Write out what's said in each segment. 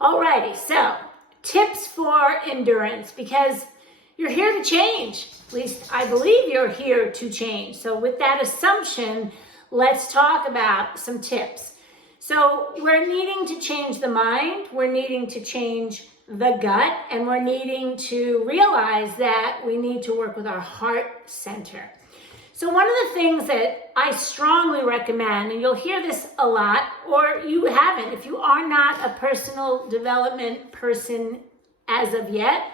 Alrighty, so tips for endurance, because you're here to change. At least I believe you're here to change. So with that assumption, let's talk about some tips. So we're needing to change the mind, we're needing to change the gut, and we're needing to realize that we need to work with our heart center. So one of the things that I strongly recommend, and you'll hear this a lot, or you haven't, if you are not a personal development person as of yet,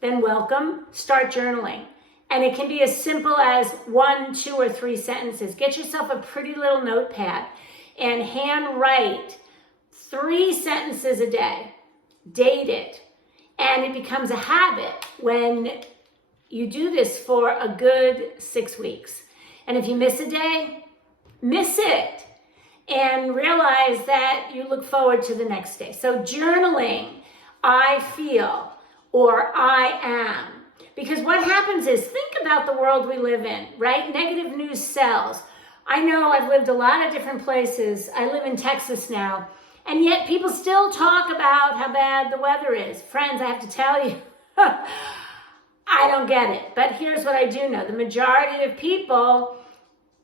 then welcome, start journaling. And it can be as simple as 1, 2, or 3 sentences. Get yourself a pretty little notepad and handwrite 3 sentences a day. Date it. And it becomes a habit when you do this for a good 6 weeks. And if you miss a day, miss it. And realize that you look forward to the next day. So journaling, I feel, or I am. Because what happens is, think about the world we live in, right? Negative news sells. I know I've lived a lot of different places. I live in Texas now. And yet people still talk about how bad the weather is. Friends, I have to tell you, I don't get it. But here's what I do know. The majority of people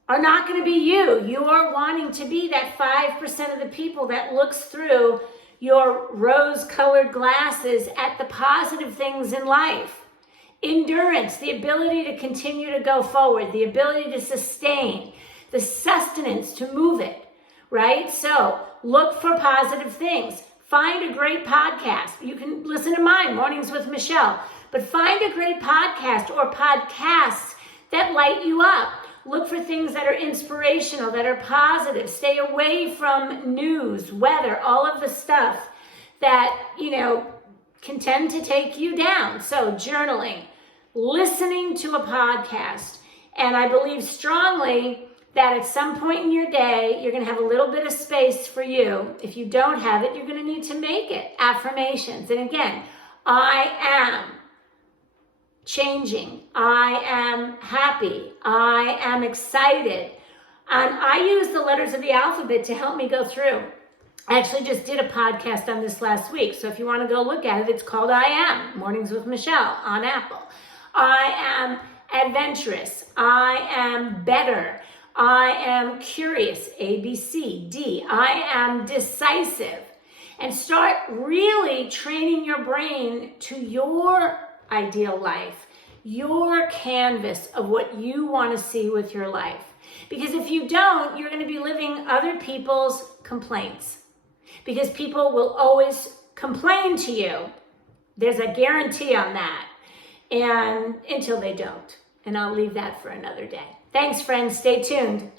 are not going to be you. You are wanting to be that 5% of the people that looks through your rose-colored glasses at the positive things in life. Endurance, the ability to continue to go forward, the ability to sustain, the sustenance to move it, right? So look for positive things. Find a great podcast. You can listen to mine, Mornings with Michele, but find a great podcast or podcasts that light you up. Look for things that are inspirational, that are positive. Stay away from news, weather, all of the stuff that, can tend to take you down. So journaling, listening to a podcast, and I believe strongly that at some point in your day, you're going to have a little bit of space for you. If you don't have it, you're going to need to make it. Affirmations. And again, I am changing. I am happy. I am excited. And I use the letters of the alphabet to help me go through. I actually just did a podcast on this last week. So if you want to go look at it, it's called I Am, Mornings with Michele on Apple. I am adventurous. I am better. I am curious, A, B, C, D. I am decisive. And start really training your brain to your ideal life, your canvas of what you want to see with your life. Because if you don't, you're going to be living other people's complaints. Because people will always complain to you. There's a guarantee on that. And until they don't. And I'll leave that for another day. Thanks, friends. Stay tuned.